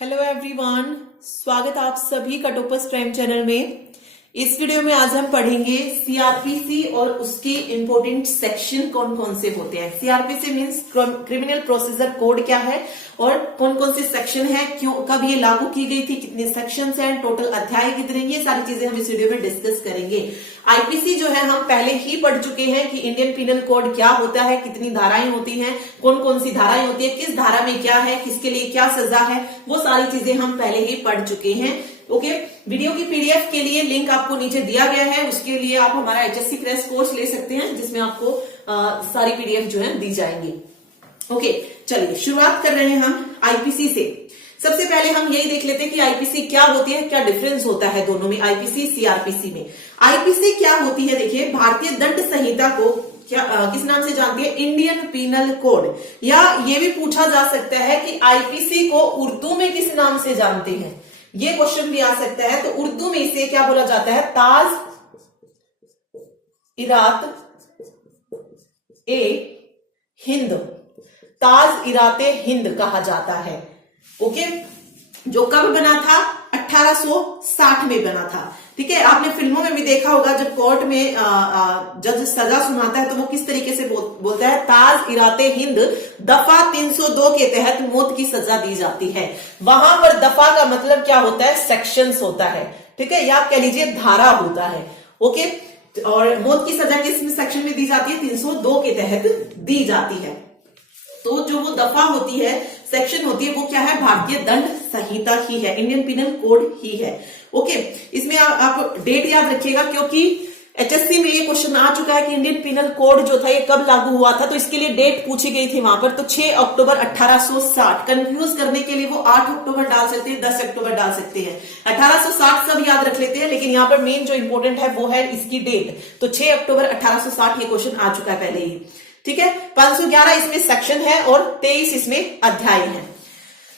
Hello everyone, स्वागत आप सभी का टोपस प्राइम चैनल में। इस वीडियो में आज हम पढ़ेंगे सीआरपीसी और उसके इंपॉर्टेंट सेक्शन कौन कौन से होते हैं। CrPC means criminal procedure code क्या है और कौन कौन से सेक्शन है, क्यों कब ये लागू की गई थी, कितने सेक्शंस हैं, टोटल अध्याय कितने, ये सारी चीजें हम इस वीडियो में डिस्कस करेंगे। आईपीसी जो है हम पहले ही पढ़ चुके हैं कि इंडियन पिनल कोड क्या होता है, कितनी धाराएं होती हैं, कौन कौन सी धाराएं होती है, किस धारा में क्या है, किसके लिए क्या सजा है, वो सारी चीजें हम पहले ही पढ़ चुके हैं। ओके, वीडियो की पीडीएफ के लिए लिंक आपको नीचे दिया गया है, उसके लिए आप हमारा एचएससी क्रैश कोर्स ले सकते हैं जिसमें आपको सारी पीडीएफ जो है दी जाएंगी। ओके, चलिए शुरुआत कर रहे हैं हम आईपीसी से। सबसे पहले हम यही देख लेते हैं कि आईपीसी क्या होती है, क्या डिफरेंस होता है दोनों में, आईपीसी सीआरपीसी में। आईपीसी क्या होती है, देखिए भारतीय दंड संहिता को क्या किस नाम से जानती है, इंडियन पीनल कोड। या ये भी पूछा जा सकता है कि आईपीसी को उर्दू में किस नाम से जानते हैं, ये क्वेश्चन भी आ सकता है। तो उर्दू में इसे क्या बोला जाता है, ताज इरात ए हिंद, ताज इराते हिंद कहा जाता है। ओके, जो कब बना था, 1860 में बना था। ठीक है, आपने फिल्मों में भी देखा होगा जब कोर्ट में जज सजा सुनाता है तो वो किस तरीके से बोलता है, ताज इराते हिंद दफा 302 के तहत मौत की सजा दी जाती है। वहां पर दफा का मतलब क्या होता है, सेक्शंस होता है। ठीक है, या आप कह लीजिए धारा होता है। ओके, और मौत की सजा किस सेक्शन में दी जाती है, 302 के तहत दी जाती है। तो जो वो दफा होती है, सेक्शन होती है, वो क्या है, भारतीय दंड संहिता ही है, इंडियन पिनल कोड ही है। ओके, इसमें आप डेट याद रखिएगा क्योंकि एचएससी में ये क्वेश्चन आ चुका है कि इंडियन पिनल कोड जो था ये कब लागू हुआ था, तो इसके लिए डेट पूछी गई थी वहां पर। तो 6 अक्टूबर 1860, कंफ्यूज करने के लिए वो 8 अक्टूबर डाल सकते हैं, 10 अक्टूबर डाल सकते हैं, 1860 सब याद रख लेते हैं, लेकिन यहाँ पर मेन जो इंपॉर्टेंट है वो है इसकी डेट। तो 6 अक्टूबर 1860 ये क्वेश्चन आ चुका है पहले ही। ठीक है, 511 इसमें सेक्शन है और 23 इसमें अध्याय है।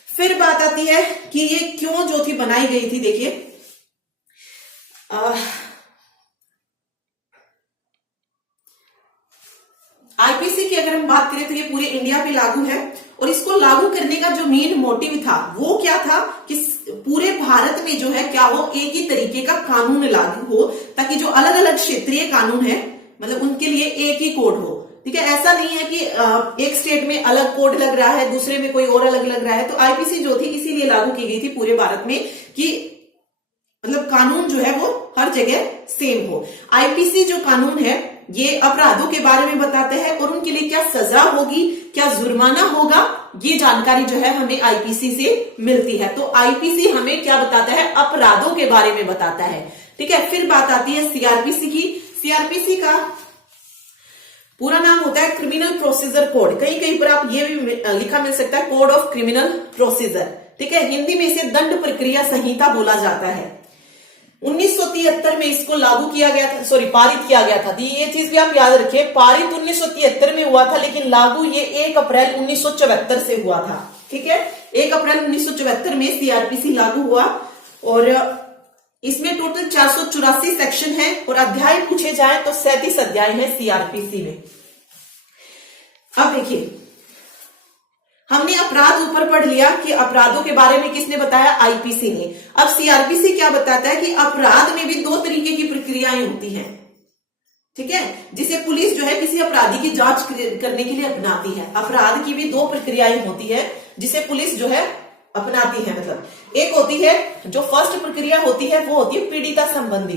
फिर बात आती है कि ये क्यों जो थी बनाई गई थी। देखिए आईपीसी की अगर हम बात करें तो ये पूरे इंडिया पे लागू है, और इसको लागू करने का जो मेन मोटिव था वो क्या था कि पूरे भारत में जो है क्या हो, एक ही तरीके का कानून लागू हो, ताकि जो अलग अलग क्षेत्रीय कानून है मतलब उनके लिए एक ही कोड हो। ठीक है, ऐसा नहीं है कि एक स्टेट में अलग कोड लग रहा है, दूसरे में कोई और अलग लग रहा है। तो आईपीसी जो थी इसीलिए लागू की गई थी पूरे भारत में कि मतलब कानून जो है वो हर जगह सेम हो। आईपीसी जो कानून है ये अपराधों के बारे में बताते हैं और उनके लिए क्या सजा होगी, क्या जुर्माना होगा, ये जानकारी जो है हमें आईपीसी से मिलती है। तो आईपीसी हमें क्या बताता है, अपराधों के बारे में बताता है। ठीक है, फिर बात आती है सीआरपीसी की। सीआरपीसी का पूरा नाम होता है क्रिमिनल प्रोसीजर कोड, कहीं कहीं पर आप ये भी लिखा मिल सकता है कोड ऑफ क्रिमिनल प्रोसीजर। ठीक है, हिंदी में इसे दंड प्रक्रिया संहिता बोला जाता है। 1973 में इसको लागू किया गया था, सॉरी पारित किया गया था। ये चीज भी आप याद रखिए, पारित 1973 में हुआ था, लेकिन लागू ये 1 अप्रैल 1974 से हुआ था। ठीक है, 1 अप्रैल 1974 में सीआरपीसी लागू हुआ और इसमें टोटल 484 सेक्शन है और अध्याय पूछे जाए तो 37 अध्याय है सीआरपीसी में। अब देखिए, हमने अपराध ऊपर पढ़ लिया कि अपराधों के बारे में किसने बताया, आईपीसी ने। अब सीआरपीसी क्या बताता है कि अपराध में भी 2 तरीके की प्रक्रियाएं होती हैं। ठीक है, जिसे पुलिस जो है किसी अपराधी की जांच करने के लिए अपनाती है। अपराध की भी 2 प्रक्रियाएं होती है जिसे पुलिस जो है अपनाती है। मतलब एक होती है, जो फर्स्ट प्रक्रिया होती है वो होती है पीड़िता संबंधी,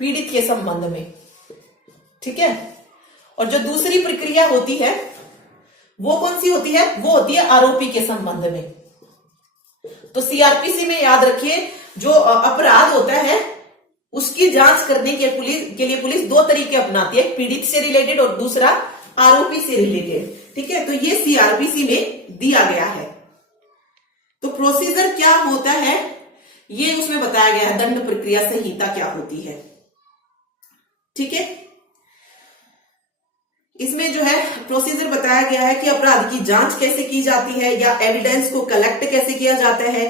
पीड़ित के संबंध में। ठीक है, और जो दूसरी प्रक्रिया होती है वो कौन सी होती है, वो होती है आरोपी के संबंध में। तो सीआरपीसी में याद रखिए, जो अपराध होता है उसकी जांच करने के लिए पुलिस 2 तरीके अपनाती है, पीड़ित से रिलेटेड और दूसरा आरोपी से रिलेटेड। ठीक है, तो ये सीआरपीसी में दिया गया है। तो प्रोसीजर क्या होता है ये उसमें बताया गया है, दंड प्रक्रिया संहिता क्या होती है। ठीक है, इसमें जो है प्रोसीजर बताया गया है कि अपराध की जांच कैसे की जाती है या एविडेंस को कलेक्ट कैसे किया जाता है,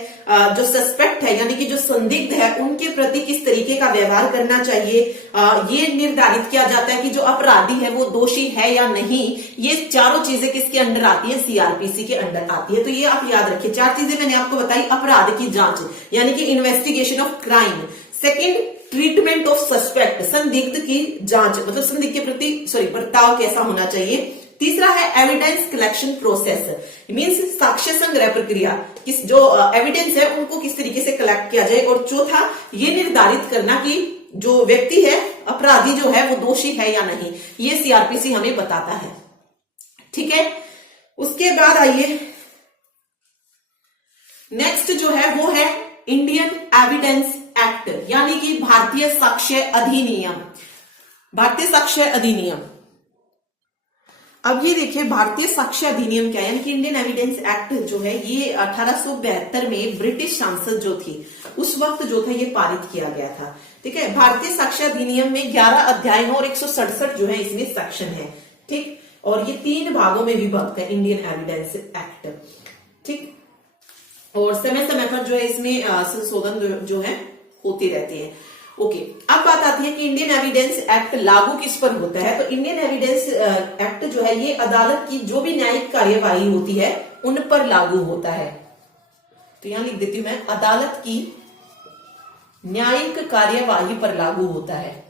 जो सस्पेक्ट है यानी कि जो संदिग्ध है उनके प्रति किस तरीके का व्यवहार करना चाहिए, ये निर्धारित किया जाता है कि जो अपराधी है वो दोषी है या नहीं। ये चारों चीजें किसके अंडर आती है, सीआरपीसी के अंडर आती है। तो ये आप याद रखिए, चार चीजें मैंने आपको बताई। अपराध की जांच यानी कि investigation of crime, second treatment of suspect, संदिग्ध की जांच मतलब संदिग्ध के प्रति बर्ताव कैसा होना चाहिए। तीसरा है एविडेंस कलेक्शन प्रोसेस, मींस साक्ष्य संग्रह प्रक्रिया, किस जो एविडेंस है उनको किस तरीके से कलेक्ट किया जाए। और चौथा ये निर्धारित करना कि जो व्यक्ति है, अपराधी जो है वो दोषी है या नहीं, ये सीआरपीसी हमें बताता है। ठीक है, उसके बाद आइए नेक्स्ट जो है वो है इंडियन एविडेंस एक्ट यानी कि भारतीय साक्ष्य अधिनियम। भारतीय साक्ष्य अधिनियम, अब ये देखिए भारतीय साक्ष्य अधिनियम क्या है, यानी कि इंडियन एविडेंस एक्ट जो है ये 1872 में ब्रिटिश सांसद जो थी उस वक्त जो था ये पारित किया गया था। ठीक है, भारतीय साक्ष्य अधिनियम में 11 अध्याय और 167 जो है इसमें सेक्शन है। ठीक, और ये 3 भागों में विभक्त है इंडियन एविडेंस एक्ट। ठीक, और समय समय पर जो है इसमें संशोधन जो है होती रहती है। ओके, अब बात आती है कि इंडियन एविडेंस एक्ट लागू किस पर होता है। तो इंडियन एविडेंस एक्ट जो है ये अदालत की जो भी न्यायिक कार्यवाही होती है उन पर लागू होता है। तो यहां लिख देती हूं मैं, अदालत की न्यायिक कार्यवाही पर लागू होता है,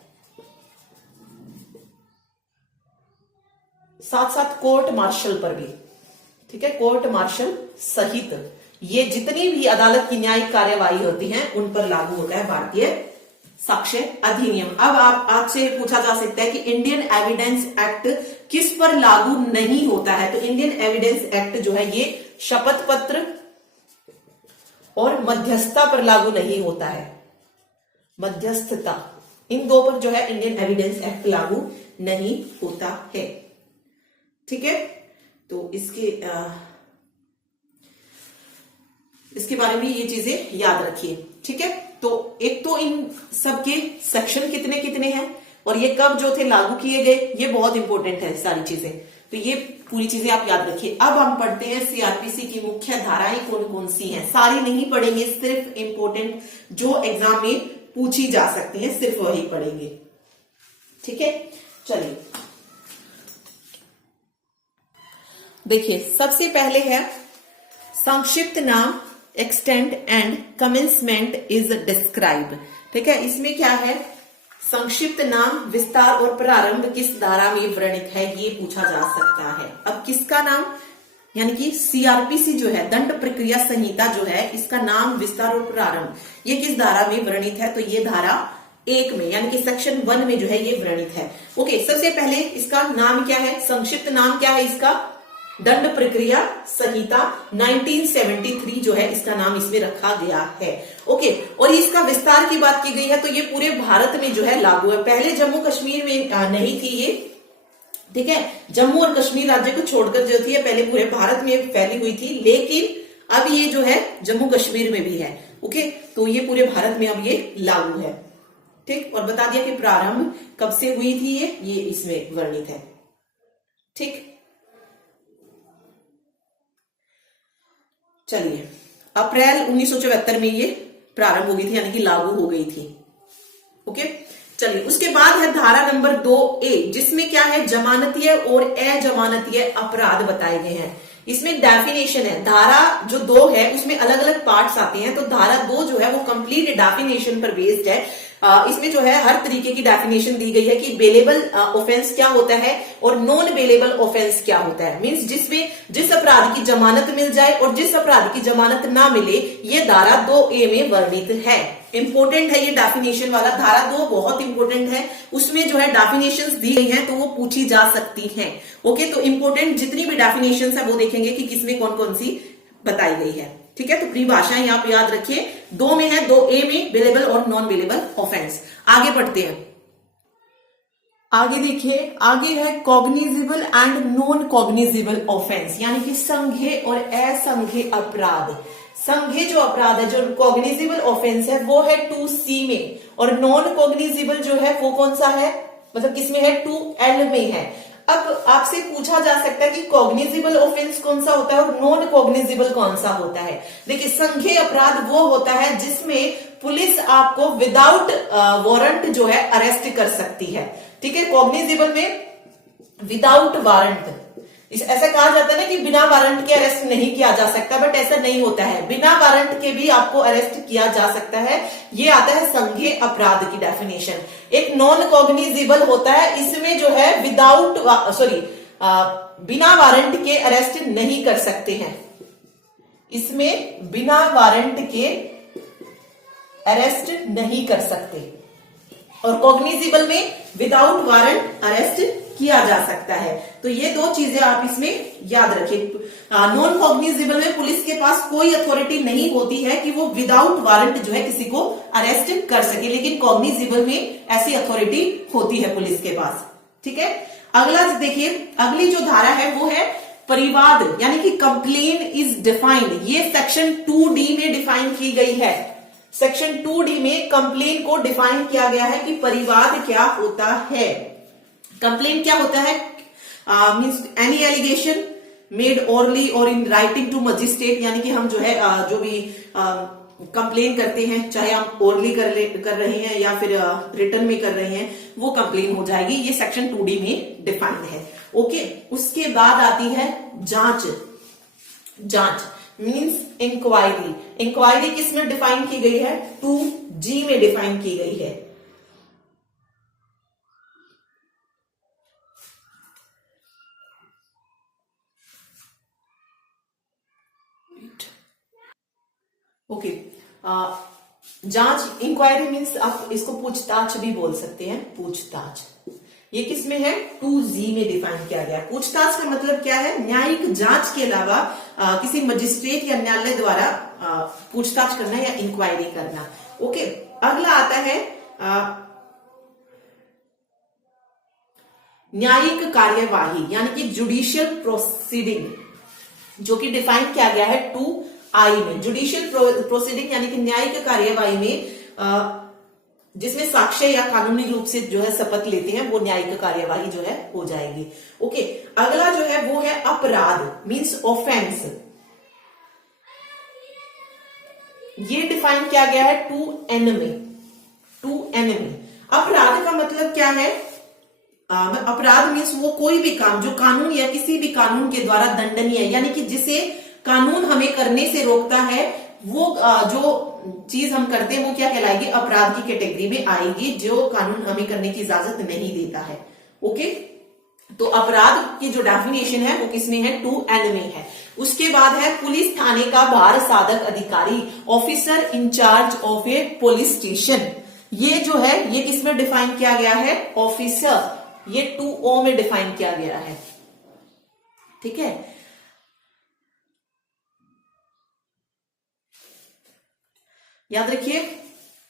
साथ साथ कोर्ट मार्शल पर भी। ठीक है, कोर्ट मार्शल सहित ये जितनी भी अदालत की न्यायिक कार्यवाही होती है उन पर लागू होता है भारतीय साक्ष्य अधिनियम। अब आप आपसे पूछा जा सकता है कि इंडियन एविडेंस एक्ट किस पर लागू नहीं होता है। तो इंडियन एविडेंस एक्ट जो है ये शपथ पत्र और मध्यस्थता पर लागू नहीं होता है। मध्यस्थता, इन दो पर जो है इंडियन एविडेंस एक्ट लागू नहीं होता है। ठीक है, तो इसके बारे में ये चीजें याद रखिए। ठीक है, तो एक तो इन सबके सेक्शन कितने कितने हैं और ये कब जो थे लागू किए गए, ये बहुत इंपॉर्टेंट है सारी चीजें। तो ये पूरी चीजें आप याद रखिए। अब हम पढ़ते हैं सीआरपीसी की मुख्य धाराएं कौन कौन सी हैं। सारी नहीं पढ़ेंगे, सिर्फ इंपॉर्टेंट जो एग्जाम में पूछी जा सकती है सिर्फ वही पढ़ेंगे। ठीक है, चलिए देखिए, सबसे पहले है संक्षिप्त नाम, extent and commencement is describe. ठीक है, इसमें क्या है, संक्षिप्त नाम, विस्तार और प्रारंभ किस धारा में वर्णित है ये पूछा जा सकता है। अब किसका नाम, यानी कि सीआरपीसी जो है, दंड प्रक्रिया संहिता जो है, इसका नाम, विस्तार और प्रारंभ ये किस धारा में वर्णित है। तो ये धारा 1 में यानी कि सेक्शन 1 में जो है ये वर्णित है। ओके, सबसे पहले इसका नाम क्या है, संक्षिप्त नाम क्या है इसका, दंड प्रक्रिया संहिता 1973 जो है इसका नाम इसमें रखा गया है। ओके, और इसका विस्तार की बात की गई है तो ये पूरे भारत में जो है लागू है। पहले जम्मू कश्मीर में नहीं थी ये। ठीक है, जम्मू और कश्मीर राज्य को छोड़कर जो थी पहले पूरे भारत में फैली हुई थी, लेकिन अब ये जो है जम्मू कश्मीर में भी है। ओके, तो ये पूरे भारत में अब ये लागू है। ठीक, और बता दिया कि प्रारंभ कब से हुई थी ये इसमें वर्णित है। ठीक, चलिए, अप्रैल 1974 में ये प्रारंभ हो गई थी यानी कि लागू हो गई थी। ओके, चलिए उसके बाद है धारा नंबर 2A जिसमें क्या है, जमानतीय और अजमानतीय अपराध बताए गए हैं। इसमें डेफिनेशन है, धारा जो 2 है उसमें अलग अलग पार्ट्स आते हैं। तो धारा 2 जो है वो कंप्लीट डेफिनेशन पर बेस्ड है। इसमें जो है हर तरीके की डेफिनेशन दी गई है कि बेलेबल ऑफेंस क्या होता है और नॉन बेलेबल ऑफेंस क्या होता है। मींस जिसमें जिस अपराध की जमानत मिल जाए और जिस अपराध की जमानत ना मिले, ये धारा 2A में वर्णित है। इंपोर्टेंट है ये डेफिनेशन वाला, धारा 2 बहुत इंपोर्टेंट है। उसमें जो है डेफिनेशंस दी गई हैं तो वो पूछी जा सकती हैं। ओके, तो इंपोर्टेंट जितनी भी डेफिनेशंस है वो देखेंगे कि किसमें कौन कौन सी बताई गई है। ठीक है, तो परिभाषाएं आप याद रखिए, 2 में है, 2A में बेलेबल और नॉन बेलेबल ऑफेंस। आगे बढ़ते हैं, आगे देखिए, आगे है cognizable and non cognizable offence, यानी कि संज्ञेय और असंज्ञेय अपराध। संज्ञेय जो अपराध है, जो कॉग्निजेबल ऑफेंस है वो है 2C में, और नॉन कॉग्निजेबल जो है वो कौन सा है, मतलब किसमें है, 2L में है। अब आपसे पूछा जा सकता है कि कॉग्निजिबल ऑफेंस कौन सा होता है और नॉन कॉग्निजिबल कौन सा होता है। देखिए, संज्ञेय अपराध वो होता है जिसमें पुलिस आपको विदाउट वारंट जो है अरेस्ट कर सकती है। ठीक है, कॉग्निजिबल में विदाउट वारंट, ऐसा कहा जाता है ना कि बिना वारंट के अरेस्ट नहीं किया जा सकता, बट ऐसा नहीं होता है, बिना वारंट के भी आपको अरेस्ट किया जा सकता है। ये आता है संज्ञेय अपराध की डेफिनेशन। एक नॉन कॉग्निजिबल होता है, इसमें जो है विदाउट बिना वारंट के अरेस्ट नहीं कर सकते हैं, इसमें बिना वारंट के अरेस्ट नहीं कर सकते। और कॉग्निजिबल में विदाउट वारंट अरेस्ट किया जा सकता है। तो ये दो चीजें आप इसमें याद रखें। नॉन कॉग्निजिबल में पुलिस के पास कोई अथॉरिटी नहीं होती है कि वो विदाउट वारंट जो है किसी को अरेस्ट कर सके, लेकिन कॉग्निजिबल में ऐसी अथॉरिटी होती है पुलिस के पास। ठीक है, अगला देखिए, अगली जो धारा है वो है परिवाद, यानी कि कंप्लेन इज डिफाइंड। ये सेक्शन 2D में डिफाइन की गई है। सेक्शन 2D में कंप्लेन को डिफाइन किया गया है कि परिवाद क्या होता है। कंप्लेन क्या होता है? Means any allegation made orally और इन राइटिंग टू मजिस्ट्रेट, यानी कि हम जो है जो भी कंप्लेन करते हैं, चाहे हम orally कर रहे हैं या फिर रिटर्न में कर रहे हैं, वो कंप्लेन हो जाएगी। ये सेक्शन 2D में डिफाइंड है। ओके, उसके बाद आती है जांच। जांच मीन्स इंक्वायरी। इंक्वायरी किस में डिफाइन की गई है? 2G में डिफाइन की गई है। ओके, जांच इंक्वायरी मीन्स आप इसको पूछताछ भी बोल सकते हैं। पूछताछ ये किस में है? 2G में डिफाइन किया गया। पूछताछ का मतलब क्या है? न्यायिक जांच के अलावा किसी मजिस्ट्रेट या न्यायालय द्वारा पूछताछ करना या इंक्वायरी करना। ओके, अगला आता है न्यायिक कार्यवाही, यानी कि जुडिशियल प्रोसीडिंग, जो कि डिफाइन किया गया है 2I में। जुडिशियल प्रोसीडिंग यानी कि न्यायिक कार्यवाही में जिसमें साक्ष्य या कानूनी रूप से जो है शपथ लेते हैं, वो न्यायिक कार्यवाही जो है हो जाएगी। ओके, अगला जो है वो है अपराध मींस ऑफेंस। ये डिफाइन किया गया है 2N में। 2N में अपराध का मतलब क्या है? अपराध मीन्स वो कोई भी काम जो कानून या किसी भी कानून के द्वारा दंडनीय है, यानी कि जिसे कानून हमें करने से रोकता है, वो जो चीज हम करते हैं वो क्या कहलाएगी? अपराध की कैटेगरी में आएगी, जो कानून हमें करने की इजाजत नहीं देता है। ओके, तो अपराध की जो डेफिनेशन है वो किसमें है? 2N में है। उसके बाद है पुलिस थाने का भार साधक अधिकारी, officer in charge of a police station. ये जो है ये किसमें डिफाइन किया गया है? ऑफिसर, ये 2O में डिफाइन किया गया है। ठीक है, याद रखिए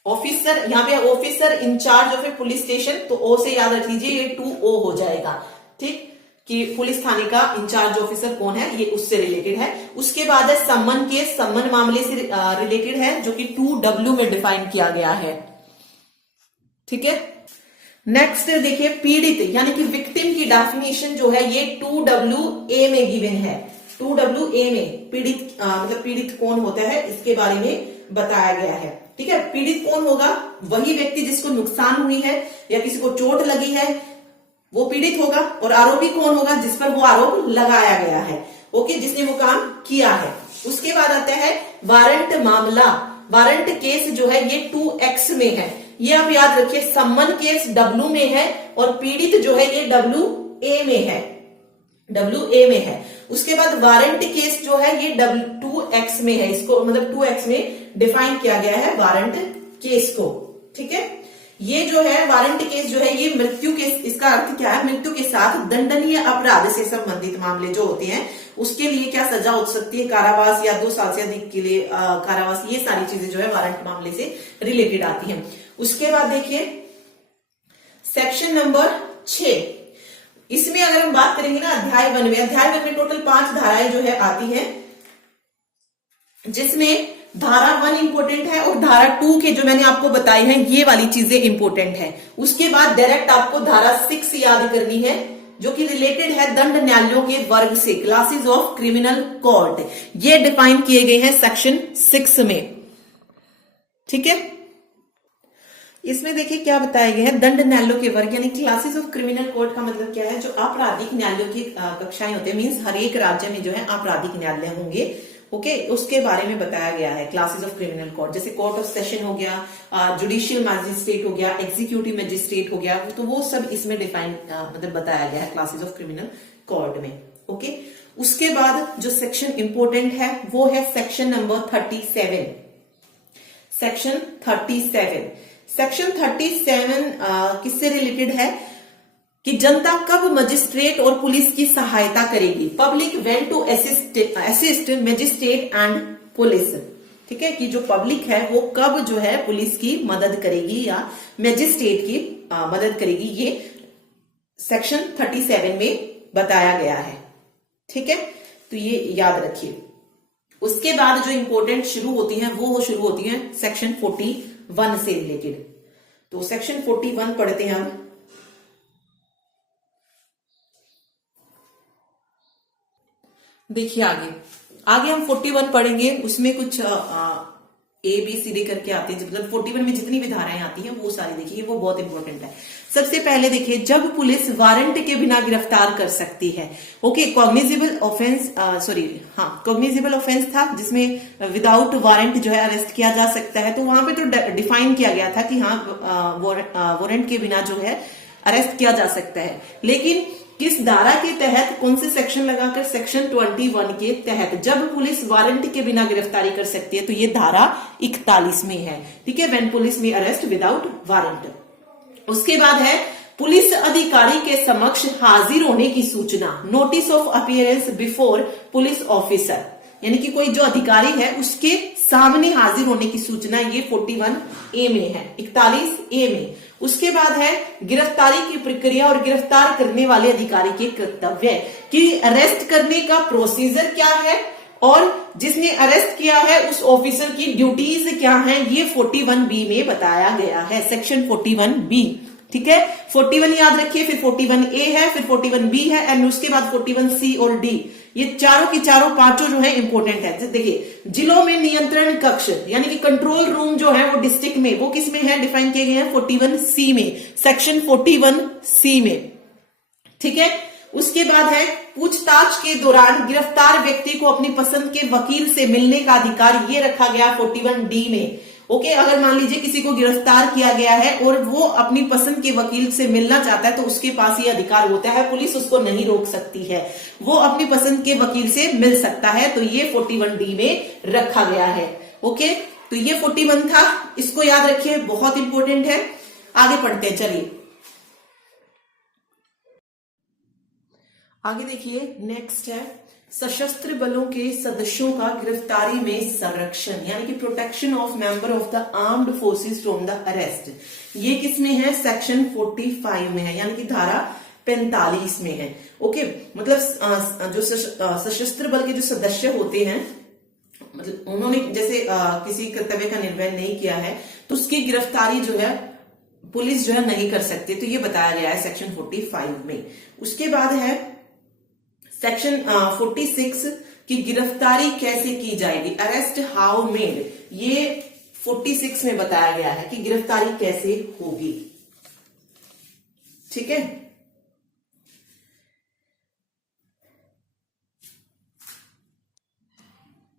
ऑफिसर, यहां पे officer in charge of a police station, तो O से याद रख लीजिए ये 2O हो जाएगा। ठीक, कि पुलिस थाने का इंचार्ज ऑफिसर कौन है, ये उससे रिलेटेड है। उसके बाद है सम्मन केस, सम्मन मामले से रिलेटेड है, जो कि 2W में डिफाइन किया गया है। ठीक है, नेक्स्ट देखिए पीड़ित यानी कि विक्टिम की डेफिनेशन जो है ये 2WA में गिवन है। 2WA में पीड़ित मतलब पीड़ित कौन होता है इसके बारे में बताया गया है। ठीक है, पीड़ित कौन होगा? वही व्यक्ति जिसको नुकसान हुई है या किसी को चोट लगी है, वो पीड़ित होगा। और आरोपी कौन होगा? जिस पर वो आरोप लगाया गया है। ओके, जिसने वो काम किया है। उसके बाद आता है वारंट मामला। वारंट केस जो है ये 2X में है। ये आप याद रखिए, सम्मन केस W में है और पीड़ित जो है ये WA में है। WA में है। उसके बाद वारंट केस जो है ये 2X में है। इसको मतलब 2X में डिफाइन किया गया है वारंट केस को। ठीक है, ये जो है वारंट केस जो है ये मृत्यु के, इसका अर्थ क्या है? मृत्यु के साथ दंडनीय अपराध से संबंधित मामले जो होते हैं उसके लिए क्या सजा हो सकती है? कारावास या 2 साल से अधिक के लिए कारावास। ये सारी चीजें जो है वारंट मामले से रिलेटेड आती हैं। उसके बाद देखिए सेक्शन नंबर 6, इसमें अगर हम बात करेंगे ना अध्याय 1 में, अध्याय 1 में टोटल 5 धाराएं जो है आती हैं, जिसमें धारा 1 इंपोर्टेंट है और धारा 2 के जो मैंने आपको बताई हैं ये वाली चीजें इंपोर्टेंट है। उसके बाद डायरेक्ट आपको धारा 6 याद करनी है, जो कि रिलेटेड है दंड न्यायालयों के वर्ग से, क्लासेस ऑफ क्रिमिनल कोर्ट, ये डिफाइन किए गए हैं सेक्शन 6 में। ठीक है, इसमें देखिए क्या बताया गया है, दंड न्यायालयों के वर्ग यानी क्लासेस ऑफ क्रिमिनल कोर्ट का मतलब क्या है, जो आपराधिक न्यायालयों की कक्षाएं होते हैं, मींस हर एक राज्य में जो है आपराधिक न्यायालय होंगे। ओके, उसके बारे में बताया गया है क्लासेस ऑफ क्रिमिनल कोर्ट, जैसे कोर्ट ऑफ सेशन हो गया, जुडिशियल मैजिस्ट्रेट हो गया, एग्जीक्यूटिव मैजिस्ट्रेट हो गया, तो वो सब इसमें डिफाइन मतलब बताया गया है क्लासेस ऑफ क्रिमिनल कोर्ट में। ओके, उसके बाद जो सेक्शन इंपोर्टेंट है वो है सेक्शन नंबर 37। सेक्शन 37, सेक्शन 37 किससे रिलेटेड है कि जनता कब मजिस्ट्रेट और पुलिस की सहायता करेगी, public when to assist magistrate and police. ठीक है, कि जो पब्लिक है वो कब जो है पुलिस की मदद करेगी या मजिस्ट्रेट की मदद करेगी, ये सेक्शन 37 में बताया गया है। ठीक है, तो ये याद रखिए। उसके बाद जो इंपॉर्टेंट शुरू होती हैं वो शुरू होती हैं सेक्शन 41 से रिलेटेड। तो सेक्शन 41 पढ़ते हैं हम। देखिए आगे हम 41 पढ़ेंगे, उसमें कुछ ABCD करके आते हैं, मतलब 41 में जितनी भी धाराएं आती हैं वो सारी देखिए, वो बहुत इंपॉर्टेंट है। सबसे पहले देखिए, जब पुलिस वारंट के बिना गिरफ्तार कर सकती है। ओके, कॉग्निजेबल ऑफेंस था जिसमें विदाउट वारंट जो है अरेस्ट किया जा सकता है, तो वहां पे तो डिफाइन किया गया था कि हाँ वारंट के बिना जो है अरेस्ट किया जा सकता है, लेकिन किस धारा के तहत, कौन से सेक्शन लगाकर, सेक्शन 21 के तहत जब पुलिस वारंट के बिना गिरफ्तारी कर सकती है, तो ये धारा 41 में है। ठीक है, व्हेन पुलिस में अरेस्ट विदाउट वारंट। उसके बाद है पुलिस अधिकारी के समक्ष हाजिर होने की सूचना, notice of appearance before police officer, यानी कि कोई जो अधिकारी है उसके सामने हाजिर होने की सूचना, ये 41A में है, 41A में। उसके बाद है गिरफ्तारी की प्रक्रिया और गिरफ्तार करने वाले अधिकारी के कर्तव्य, कि अरेस्ट करने का प्रोसीजर क्या है और जिसने अरेस्ट किया है उस ऑफिसर की ड्यूटीज क्या हैं, ये 41B में बताया गया है, सेक्शन 41B। ठीक है, 41 याद रखिए, फिर 41A है, फिर 41B है, एंड उसके बाद 41C और D, ये चारों की चारों पांचों जो है इंपॉर्टेंट है। देखिए, जिलों में नियंत्रण कक्ष यानी कि कंट्रोल रूम जो है वो डिस्ट्रिक्ट में, वो किस में है, डिफाइन किए गए हैं 41C में, सेक्शन 41C में। ठीक है, उसके बाद है पूछताछ के दौरान गिरफ्तार व्यक्ति को अपनी पसंद के वकील से मिलने का अधिकार, ये रखा गया 41D में। ओके, अगर मान लीजिए किसी को गिरफ्तार किया गया है और वो अपनी पसंद के वकील से मिलना चाहता है, तो उसके पास ये अधिकार होता है, पुलिस उसको नहीं रोक सकती है, वो अपनी पसंद के वकील से मिल सकता है, तो ये 41D में रखा गया है। ओके, तो ये 41 था, इसको याद रखिए, बहुत इंपॉर्टेंट है। आगे पढ़ते हैं, चलिए आगे देखिए, नेक्स्ट है सशस्त्र बलों के सदस्यों का गिरफ्तारी में संरक्षण, यानी कि protection of member of the armed forces from the arrest, ये किसमें है, सेक्शन 45 में है, यानी कि धारा 45 में है। ओके, मतलब जो सशस्त्र बल के जो सदस्य होते हैं, मतलब उन्होंने जैसे किसी कर्तव्य का निर्वहन नहीं किया है, तो उसकी गिरफ्तारी जो है पुलिस जो है नहीं कर सकती, तो ये बताया गया है सेक्शन 45 में। उसके बाद है सेक्शन 46 की गिरफ्तारी कैसे की जाएगी, अरेस्ट हाउ मेड, ये 46 में बताया गया है कि गिरफ्तारी कैसे होगी। ठीक है,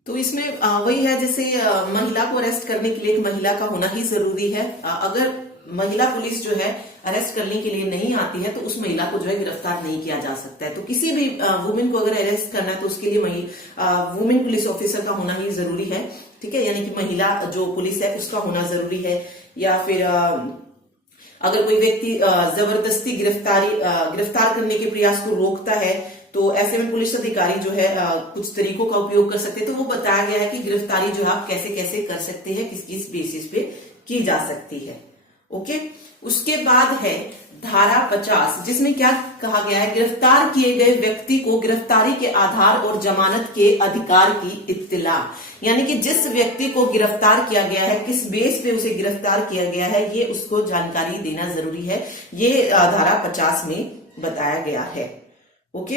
तो इसमें वही है, जैसे महिला को अरेस्ट करने के लिए एक महिला का होना ही जरूरी है। अगर महिला पुलिस जो है अरेस्ट करने के लिए नहीं आती है, तो उस महिला को जो है गिरफ्तार नहीं किया जा सकता है। तो किसी भी वुमेन को अगर अरेस्ट करना है, तो उसके लिए वुमेन पुलिस ऑफिसर का होना ही जरूरी है। ठीक है, यानी कि महिला जो पुलिस है उसका होना जरूरी है। या फिर अगर कोई व्यक्ति जबरदस्ती गिरफ्तार करने के प्रयास को रोकता है, तो ऐसे में पुलिस अधिकारी जो है कुछ तरीकों का उपयोग कर सकते हैं। तो वो बताया गया है कि गिरफ्तारी जो है आप कैसे कैसे कर सकते हैं, किस किस बेसिस पे की जा सकती है। ओके, उसके बाद है धारा 50, जिसमें क्या कहा गया है, गिरफ्तार किए गए व्यक्ति को गिरफ्तारी के आधार और जमानत के अधिकार की इत्तला, यानी कि जिस व्यक्ति को गिरफ्तार किया गया है, किस बेस पे उसे गिरफ्तार किया गया है, ये उसको जानकारी देना जरूरी है। ये धारा 50 में बताया गया है। ओके,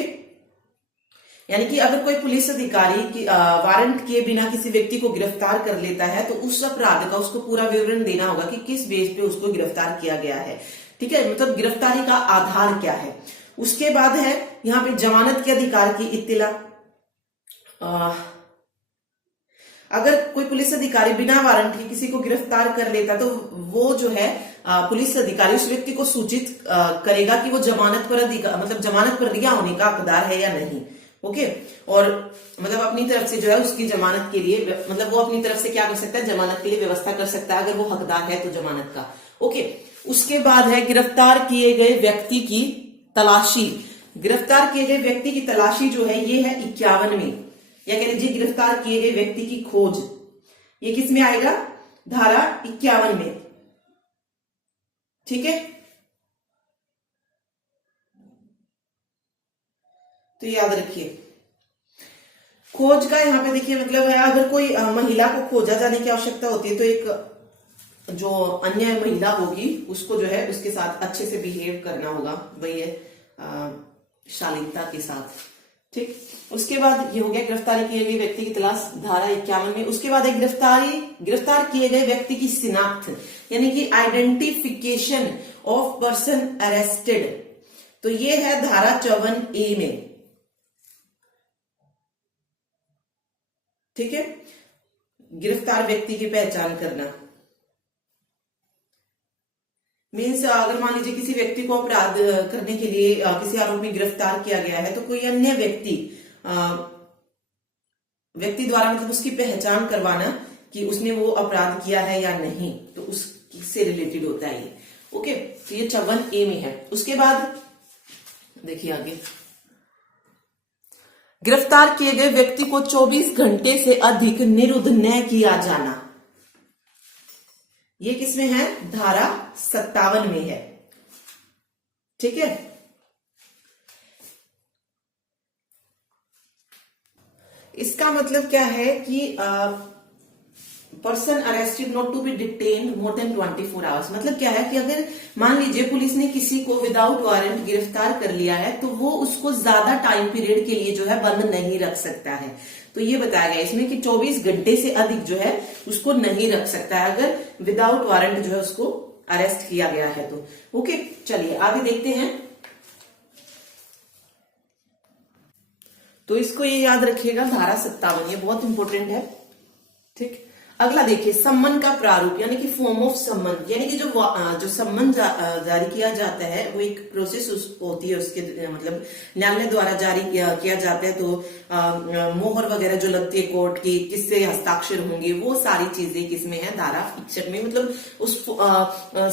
यानी कि अगर कोई पुलिस अधिकारी की वारंट किए बिना किसी व्यक्ति को गिरफ्तार कर लेता है तो उस अपराध का उसको पूरा विवरण देना होगा कि किस बेस पे उसको गिरफ्तार किया गया है। ठीक है, मतलब गिरफ्तारी का आधार क्या है। उसके बाद है यहाँ पे जमानत के अधिकार की इत्तिला। अगर कोई पुलिस अधिकारी बिना वारंट के किसी को गिरफ्तार कर लेता तो वो जो है पुलिस अधिकारी उस व्यक्ति को सूचित करेगा कि वो जमानत पर मतलब जमानत पर रिहा होने का हकदार है या नहीं। ओके, और मतलब अपनी तरफ से जो है उसकी जमानत के लिए मतलब वो अपनी तरफ से क्या कर सकता है, जमानत के लिए व्यवस्था कर सकता है अगर वो हकदार है तो जमानत का। ओके, उसके बाद है गिरफ्तार किए गए व्यक्ति की तलाशी। गिरफ्तार किए गए व्यक्ति की तलाशी जो है ये है 51 में, या कह लीजिए गिरफ्तार किए गए व्यक्ति की खोज, ये किस में आएगा, धारा 51 में। ठीक है, तो याद रखिए खोज का यहाँ पे देखिए मतलब है अगर कोई महिला को खोजा जाने की आवश्यकता होती है तो एक जो अन्य महिला होगी उसको जो है उसके साथ अच्छे से बिहेव करना होगा, वही है शालीनता के साथ। ठीक, उसके बाद ये हो गया गिरफ्तारी किए गए व्यक्ति की तलाश धारा 51 में। उसके बाद है गिरफ्तार किए गए व्यक्ति की शिनाख्त, यानी कि आइडेंटिफिकेशन ऑफ पर्सन अरेस्टेड, तो ये है धारा 54A में। ठीक है, गिरफ्तार व्यक्ति की पहचान करना मीन्स अगर मान लीजिए किसी व्यक्ति को अपराध करने के लिए किसी आरोप में गिरफ्तार किया गया है तो कोई अन्य व्यक्ति द्वारा मतलब उसकी पहचान करवाना कि उसने वो अपराध किया है या नहीं, तो उससे रिलेटेड होता है ये। ओके, तो ये 54A में है। उसके बाद देखिए आगे, गिरफ्तार किए गए व्यक्ति को 24 घंटे से अधिक निरुद्ध न किया जाना, ये किसमें है, धारा 57 में है। ठीक है, इसका मतलब क्या है कि person arrested not to be detained more than 24 hours, मतलब क्या है कि अगर मान लीजिए पुलिस ने किसी को विदाउट वारंट गिरफ्तार कर लिया है तो वो उसको ज्यादा टाइम पीरियड के लिए जो है बंद नहीं रख सकता है। तो ये बताया गया इसमें कि 24 घंटे से अधिक जो है उसको नहीं रख सकता है अगर विदाउट वारंट जो है उसको अरेस्ट किया गया है तो। ओके, चलिए आगे देखते हैं। तो इसको ये याद रखिएगा धारा 57, ये बहुत इंपॉर्टेंट है। ठीक, अगला देखिए सम्मन का प्रारूप, यानी कि फॉर्म ऑफ सम्मन, यानी कि जो सम्मन जारी किया जाता है वो एक प्रोसेस होती है उसके मतलब न्यायालय द्वारा जारी किया जाता है। तो मोहर वगैरह जो लगती है कोर्ट की, किससे हस्ताक्षर होंगे, वो सारी चीजें किसमें है, धारा 61 में। मतलब उस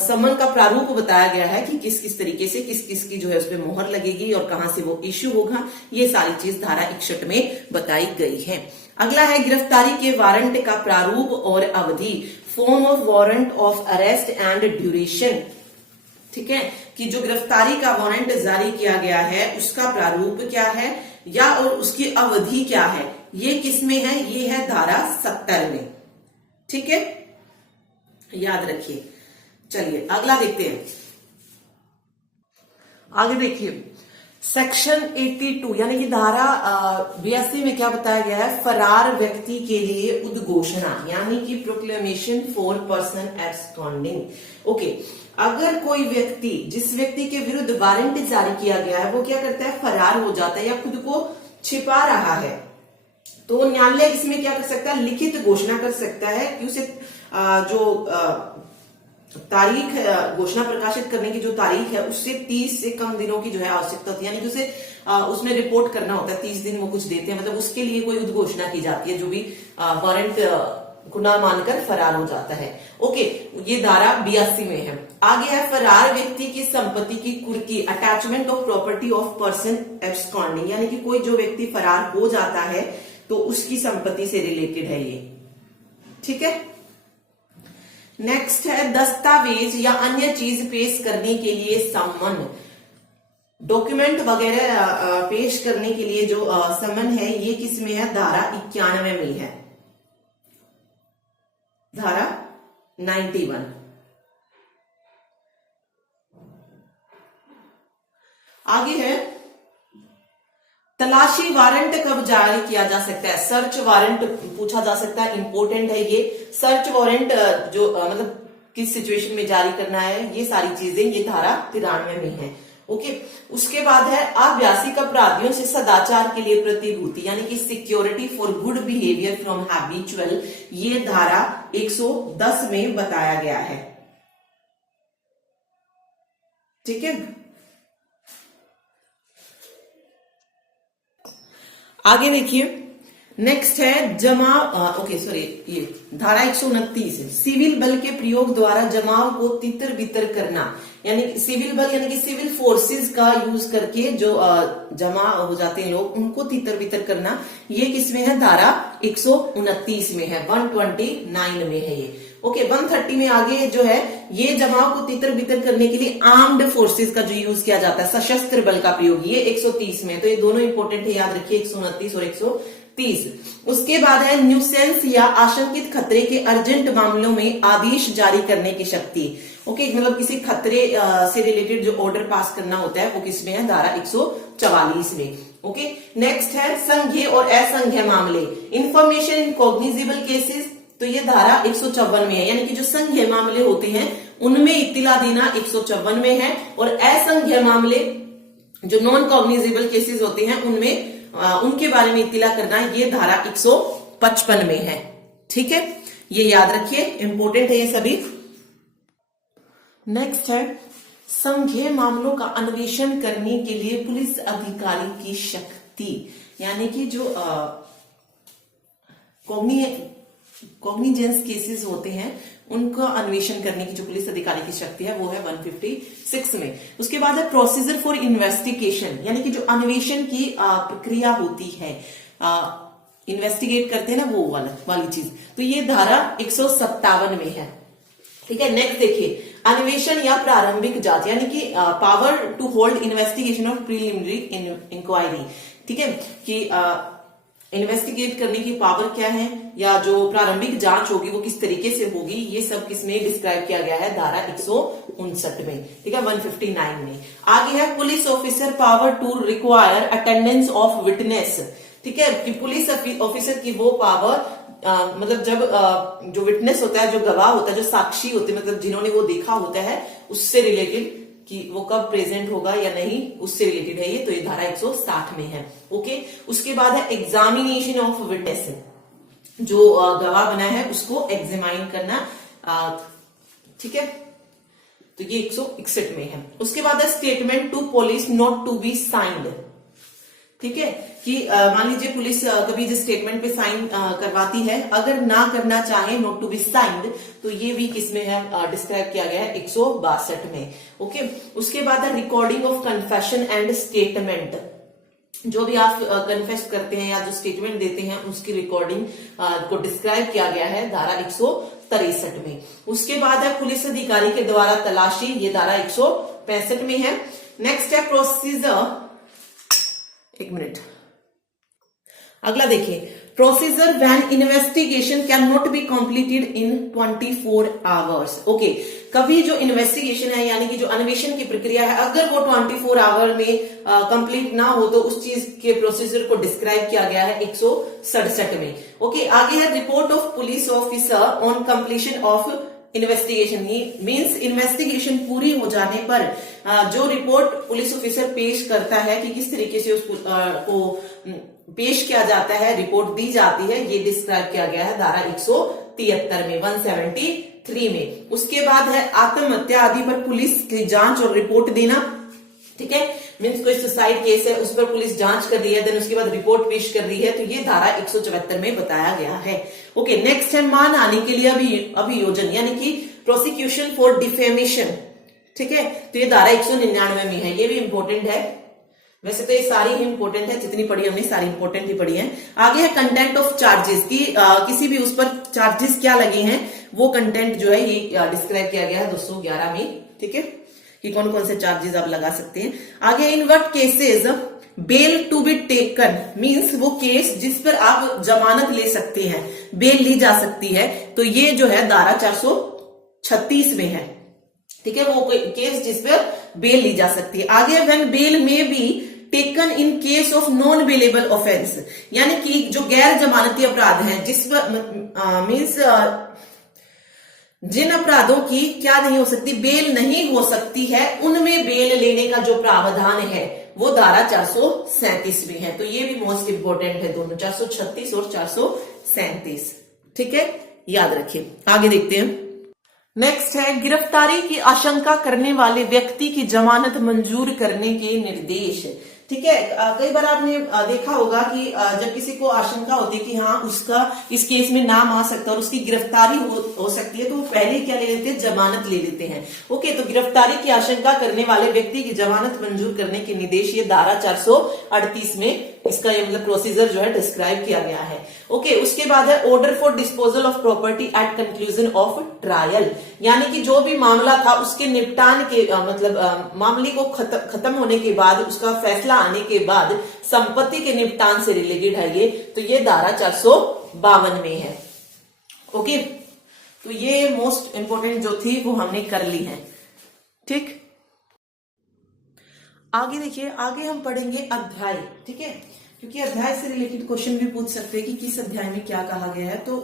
सम्मन का प्रारूप बताया गया है कि किस किस तरीके से किस किस की जो है उस पर मोहर लगेगी और कहां से वो इश्यू होगा, ये सारी चीज धारा 61 में बताई गई है। अगला है गिरफ्तारी के वारंट का प्रारूप और अवधि, form of warrant of arrest and duration. ठीक है, कि जो गिरफ्तारी का वारंट जारी किया गया है उसका प्रारूप क्या है या और उसकी अवधि क्या है, ये किसमें है, ये है धारा 70 में। ठीक है, याद रखिए। चलिए अगला देखते हैं। आगे देखिए सेक्शन 82 यानी कि धारा 82 में क्या बताया गया है, फरार व्यक्ति के लिए उद्घोषणा, यानी कि proclamation for person absconding. Okay, अगर कोई व्यक्ति, जिस व्यक्ति के विरुद्ध वारंट जारी किया गया है वो क्या करता है, फरार हो जाता है या खुद को छिपा रहा है, तो न्यायालय इसमें क्या कर सकता है, लिखित घोषणा कर सकता है कि उसे जो तारीख घोषणा प्रकाशित करने की जो तारीख है उससे 30 से कम दिनों की जो है आवश्यकता होती है, यानी कि उसे उसमें रिपोर्ट करना होता है। 30 दिन वो कुछ देते हैं, मतलब उसके लिए कोई उद्घोषणा की जाती है जो भी वारंट गुनाह मानकर फरार हो जाता है। ओके, ये धारा 82 में है। आगे है फरार व्यक्ति की संपत्ति की कुर्की, attachment of property of person absconding, यानी कि कोई जो व्यक्ति फरार हो जाता है तो उसकी संपत्ति से रिलेटेड है ये। ठीक है, नेक्स्ट है दस्तावेज या अन्य चीज पेश करने के लिए सम्मन, डॉक्यूमेंट वगैरह पेश करने के लिए जो सम्मन है ये किसमें है, धारा 91 में है, धारा 91। आगे है तलाशी वारंट कब जारी किया जा सकता है। सर्च वारंट पूछा जा सकता है, इंपॉर्टेंट है ये। सर्च वारंट जो मतलब किस सिचुएशन में जारी करना है, ये सारी चीजें ये धारा 93 में है। ओके, उसके बाद है अव्यासिक अपराधियों से सदाचार के लिए प्रतिभूति यानी कि security for good behaviour from habitual, ये धारा 110 में बताया गया है। ठीक है, आगे देखिए नेक्स्ट है ये धारा 129 है, सिविल बल के प्रयोग द्वारा जमाव को तितर बितर करना, यानी सिविल बल यानी कि सिविल फोर्सेस का यूज करके जो जमा हो जाते हैं लोग, उनको तितर बितर करना, ये किसमें है, धारा 129 में है, 129 में है ये। ओके, 130 में आगे जो है ये जमाव को तितर बितर करने के लिए आर्म्ड फोर्सेस का जो यूज किया जाता है, सशस्त्र बल का प्रयोग, ये 130 में। तो ये दोनों इंपॉर्टेंट है, याद रखिए 129 और 130। उसके बाद है न्यूसेंस या आशंकित खतरे के अर्जेंट मामलों में आदेश जारी करने की शक्ति। ओके, मतलब किसी खतरे से रिलेटेड जो ऑर्डर पास करना होता है वो किसमें है, धारा 144 में। ओके, नेक्स्ट है संघीय और असंघीय मामले, इंफॉर्मेशन इन कॉग्निजेबल केसेस, तो ये धारा 154 में है, यानी कि जो संघीय मामले होते हैं उनमें इत्तिला देना 154 में है, और असंघीय मामले जो नॉन कॉग्निजेबल केसेस होते हैं उनमें उनके बारे में इत्तिला करना, ये धारा 155 में है। ठीक है, ये याद रखिए, इंपॉर्टेंट है ये सभी। नेक्स्ट है संघीय मामलों का अन्वेषण करने के लिए पुलिस अधिकारी की शक्ति, यानी कि जो कॉग्निजेंस केसेस होते हैं उनको अन्वेषण करने की जो पुलिस अधिकारी की शक्ति है वो है 156 में। उसके बाद है प्रोसीजर फॉर इन्वेस्टिगेशन, यानी कि जो अन्वेषण की प्रक्रिया होती है, इन्वेस्टिगेट करते हैं ना वो वाली चीज, तो ये धारा 157 में है। ठीक है, नेक्स्ट देखिए अन्वेषण या प्रारंभिक जांच, यानी कि power to hold investigation of preliminary inquiry. ठीक है, कि इन्वेस्टिगेट करने की पावर क्या है या जो प्रारंभिक जांच होगी वो किस तरीके से होगी, ये सब किसमें डिस्क्राइब किया गया है, धारा 159 में। ठीक है, 159 में। आगे है police officer power to require attendance of witness. ठीक है, कि पुलिस ऑफिसर की वो पावर मतलब जब जो विटनेस होता है, जो गवाह होता है, जो साक्षी होते हैं, मतलब जिन्होंने वो देखा होता है, उससे रिलेटेड कि वो कब प्रेजेंट होगा या नहीं, उससे रिलेटेड है ये, तो ये धारा 160 में है। ओके, उसके बाद है एग्जामिनेशन ऑफ विटनेस, जो गवाह बना है उसको एग्जामाइन करना। ठीक है, तो ये 161 में है। उसके बाद है statement to police not to be signed. ठीक है, कि मान लीजिए पुलिस कभी जिस स्टेटमेंट पे साइन करवाती है, अगर ना करना चाहे नॉट टू बी साइंड, तो ये भी किसमें है, डिस्क्राइब किया गया है 162 में। ओके, उसके बाद है recording of confession and statement, जो भी आप कन्फेस करते हैं या जो स्टेटमेंट देते हैं उसकी रिकॉर्डिंग को डिस्क्राइब किया गया है धारा 163 में। उसके बाद है पुलिस अधिकारी के द्वारा तलाशी, ये धारा 165 में है। नेक्स्ट है प्रोसीजर, एक मिनट, अगला देखिए procedure when investigation can not be completed in 24 hours. Okay, कभी जो इन्वेस्टिगेशन है यानी कि जो अन्वेषण की प्रक्रिया है, अगर वो 24 आवर में कंप्लीट ना हो तो उस चीज के प्रोसीजर को डिस्क्राइब किया गया है 167 में। ओके, आगे है report of police officer on completion of investigation, means investigation पूरी हो जाने पर जो रिपोर्ट पुलिस ऑफिसर पेश करता है कि किस तरीके से उसको पेश किया जाता है, रिपोर्ट दी जाती है, ये डिस्क्राइब किया गया है धारा 173 में, 173 में। उसके बाद है आत्महत्या आदि पर पुलिस की जांच और रिपोर्ट देना। ठीक है, मीन्स कोई सुसाइड केस है उस पर पुलिस जांच कर रही है, देन उसके बाद रिपोर्ट पेश कर रही है, तो ये धारा 174 में बताया गया है। ओके, नेक्स्ट है मानहानि के लिए अभियोजन, यानी कि प्रोसिक्यूशन फॉर डिफेमेशन। ठीक है, तो ये धारा 199 में है, ये भी इंपॉर्टेंट है। वैसे तो ये सारी ही इंपॉर्टेंट है, जितनी पढ़ी हमने सारी इंपॉर्टेंट ही पढ़ी है। आगे है कंटेंट ऑफ चार्जेस, की किसी भी उस पर चार्जेस क्या लगे हैं वो कंटेंट जो है ये डिस्क्राइब किया गया है 211 में। ठीक है, कि कौन कौन से चार्जेस आप लगा सकते हैं। आगे in what cases bail to be taken, means वो केस जिस पर आप जमानत ले सकते हैं, बेल ली जा सकती है, तो ये जो है धारा 436 में है। ठीक है, वो कोई केस जिस पे बेल ली जा सकती है। आगे व्हेन बेल में be taken in case of non bailable offence, यानी कि जो गैर जमानती अपराध हैं, जिस मीन्स जिन अपराधों की क्या नहीं हो सकती, बेल नहीं हो सकती है, उनमें बेल लेने का जो प्रावधान है वो धारा 437 में है। तो ये भी मोस्ट इंपोर्टेंट है, दोनों 436 और 437। ठीक है, याद रखिए। आगे देखते हैं। नेक्स्ट है गिरफ्तारी की आशंका करने वाले व्यक्ति की जमानत मंजूर करने के निर्देश। ठीक है, कई बार आपने देखा होगा कि जब किसी को आशंका होती है कि हाँ उसका इस केस में नाम आ सकता है और उसकी गिरफ्तारी हो सकती है, तो वो पहले क्या ले लेते हैं, जमानत ले लेते हैं। ओके, तो गिरफ्तारी की आशंका करने वाले व्यक्ति की जमानत मंजूर करने के निर्देश ये धारा 438 में इसका ये मतलब प्रोसीजर जो है डिस्क्राइब किया गया है। ओके, उसके बाद है order for disposal of property eight conclusion of trial, यानी कि जो भी मामला था उसके निपटान के मामले को खत्म होने के बाद, उसका फैसला आने के बाद संपत्ति के निपटान से रिलेटेड है ये। तो ये धारा 452 में है। ओके, तो ये मोस्ट इंपोर्टेंट जो थी वो हमने कर ली है। ठीक, आगे देखिए, आगे हम पढ़ेंगे अध्याय। ठीक है, क्योंकि अध्याय से रिलेटेड क्वेश्चन भी पूछ सकते हैं कि किस अध्याय में क्या कहा गया है। तो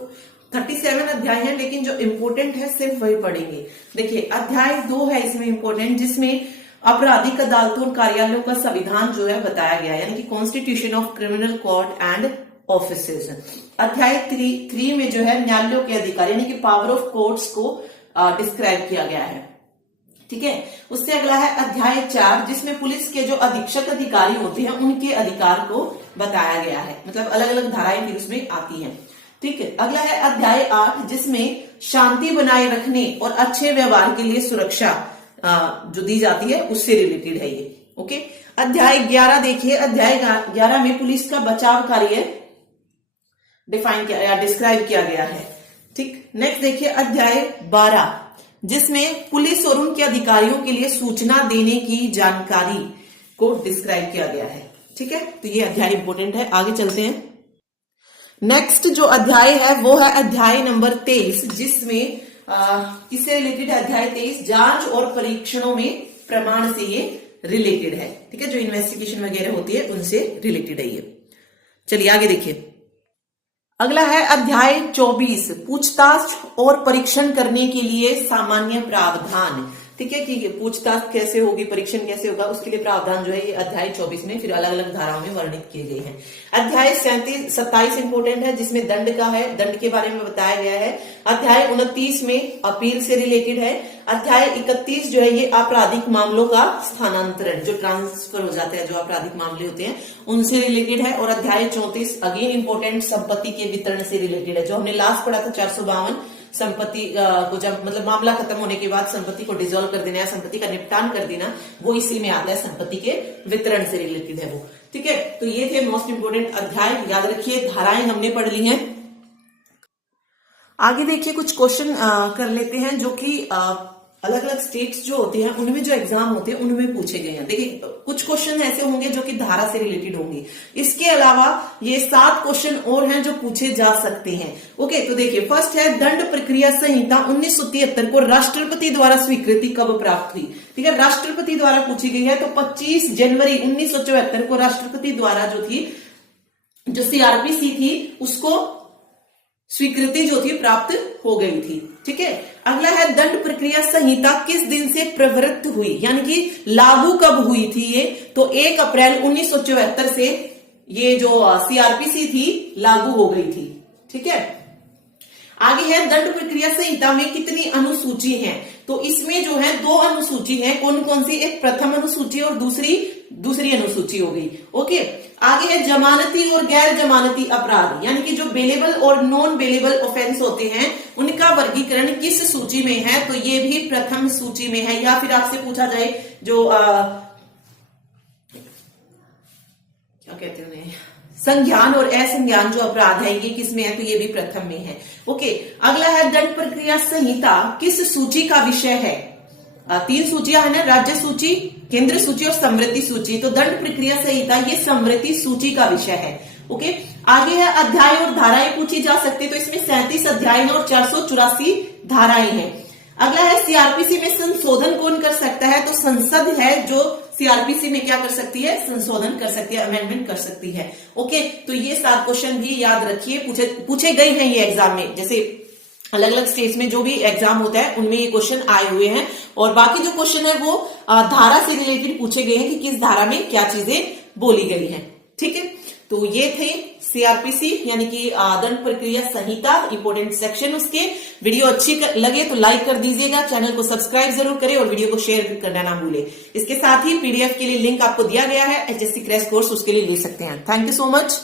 37 अध्याय है, लेकिन जो इंपोर्टेंट है सिर्फ वही पढ़ेंगे। देखिए, अध्याय 2 है इसमें इंपोर्टेंट, जिसमें आपराधिक अदालतों और कार्यालयों का संविधान जो है बताया गया है, यानी कि constitution of criminal court and offices. अध्याय 3 में जो है न्यायालयों के अधिकार यानी कि पावर ऑफ कोर्ट्स को डिस्क्राइब किया गया है। ठीक है, उससे अगला है अध्याय 4, जिसमें पुलिस के जो अधीक्षक अधिकारी होते हैं उनके अधिकार को बताया गया है, मतलब अलग अलग धाराएं भी उसमें आती हैं। ठीक है, अगला है अध्याय 8, जिसमें शांति बनाए रखने और अच्छे व्यवहार के लिए सुरक्षा जो दी जाती है उससे रिलेटेड है ये। ओके, अध्याय 11 देखिए, अध्याय 11 में पुलिस का बचाव कार्य डिफाइन किया या डिस्क्राइब किया गया है। ठीक, नेक्स्ट देखिए अध्याय 12, जिसमें पुलिस और उनके अधिकारियों के लिए सूचना देने की जानकारी को डिस्क्राइब किया गया है। ठीक है, तो ये अध्याय इंपोर्टेंट है। आगे चलते हैं। नेक्स्ट जो अध्याय है वो है अध्याय नंबर 23, जिसमें किससे रिलेटेड है? अध्याय 23 जांच और परीक्षणों में प्रमाण से ये रिलेटेड है। ठीक है, जो इन्वेस्टिगेशन वगैरह होती है उनसे रिलेटेड है ये। चलिए आगे देखिए। अगला है अध्याय 24 पूछताछ और परीक्षण करने के लिए सामान्य प्रावधान। ठीक है, कि पूछताछ कैसे होगी, परीक्षण कैसे होगा, उसके लिए प्रावधान जो है ये अध्याय 24 में फिर अलग अलग धाराओं में वर्णित किए गए हैं। अध्याय 27 इंपोर्टेंट है, जिसमें दंड का है, दंड के बारे में बताया गया है। अध्याय 29 में अपील से रिलेटेड है। अध्याय 31 जो है ये आपराधिक मामलों का स्थानांतरण, जो ट्रांसफर हो जाते हैं, जो आपराधिक मामले होते हैं उनसे रिलेटेड है। और अध्याय 34 अगेन इंपोर्टेंट संपत्ति के वितरण से रिलेटेड है, जो हमने लास्ट पढ़ा था 452, संपत्ति को जब मतलब मामला खत्म होने के बाद संपत्ति को डिसॉल्व कर देना या संपत्ति का निपटान कर देना, वो इसी में आता है, संपत्ति के वितरण से रिलेटेड है वो। ठीक है, तो ये थे मोस्ट इंपोर्टेंट अध्याय, याद रखिए। धाराएं हमने पढ़ ली हैं। आगे देखिए, कुछ क्वेश्चन कर लेते हैं जो कि अलग अलग स्टेट्स जो होते हैं उनमें जो एग्जाम होते हैं उनमें पूछे गए हैं। देखिए, कुछ क्वेश्चन ऐसे होंगे जो कि धारा से रिलेटेड होंगे। इसके अलावा ये 7 क्वेश्चन और हैं जो पूछे जा सकते हैं। ओके, तो देखिए, फर्स्ट है दंड प्रक्रिया संहिता 1973 को राष्ट्रपति द्वारा स्वीकृति कब प्राप्त हुई? ठीक है, राष्ट्रपति द्वारा पूछी गई है, तो 25 जनवरी 1974 को राष्ट्रपति द्वारा जो थी, जो सीआरपीसी थी, उसको स्वीकृति जो थी प्राप्त हो गई थी। ठीक है, अगला है दंड प्रक्रिया संहिता किस दिन से प्रवृत्त हुई, यानी कि लागू कब हुई थी ये? तो 1 अप्रैल 1974 से ये जो सीआरपीसी थी लागू हो गई थी। ठीक है, आगे है दंड प्रक्रिया संहिता में कितनी अनुसूची हैं? तो इसमें जो है 2 अनुसूची है। कौन कौन सी? एक प्रथम अनुसूची और दूसरी अनुसूची हो गई। ओके, आगे है जमानती और गैर जमानती अपराध, यानी कि जो बेलेबल और नॉन बेलेबल ऑफेंस होते हैं उनका वर्गीकरण किस सूची में है? तो ये भी प्रथम सूची में है। या फिर आपसे पूछा जाए जो क्या कहते हैं उन्हें, संज्ञान और असंज्ञान जो अपराध है ये किस में है? तो ये भी प्रथम में है। ओके, अगला है दंड प्रक्रिया संहिता किस सूची का विषय है? 3 सूचियां है ना, राज्य सूची, केंद्र सूची और समृद्धि सूची। तो दंड प्रक्रिया संहिता ये समृद्धि सूची का विषय है। ओके, आगे है अध्याय और धाराएं पूछी जा सकती है। तो इसमें 37 अध्याय और 484 धाराएं हैं। अगला है सीआरपीसी में संशोधन कौन कर सकता है, तो संसद है जो सीआरपीसी में क्या कर सकती है, संशोधन कर सकती है, अमेंडमेंट कर सकती है। ओके, तो ये 7 क्वेश्चन भी याद रखिए, पूछे गए हैं ये एग्जाम में। जैसे अलग अलग स्टेज में जो भी एग्जाम होता है उनमें ये क्वेश्चन आए हुए हैं, और बाकी जो क्वेश्चन है वो धारा से रिलेटेड पूछे गए हैं कि किस धारा में क्या चीजें बोली गई हैं। ठीक है, तो ये थे सीआरपीसी यानी कि दंड प्रक्रिया संहिता, इंपोर्टेंट सेक्शन उसके। वीडियो अच्छी लगे तो लाइक कर दीजिएगा, चैनल को सब्सक्राइब जरूर करें और वीडियो को शेयर करना ना भूले। इसके साथ ही पीडीएफ के लिए लिंक आपको दिया गया है, HSC क्रैश कोर्स, उसके लिए ले सकते हैं। Thank you so much.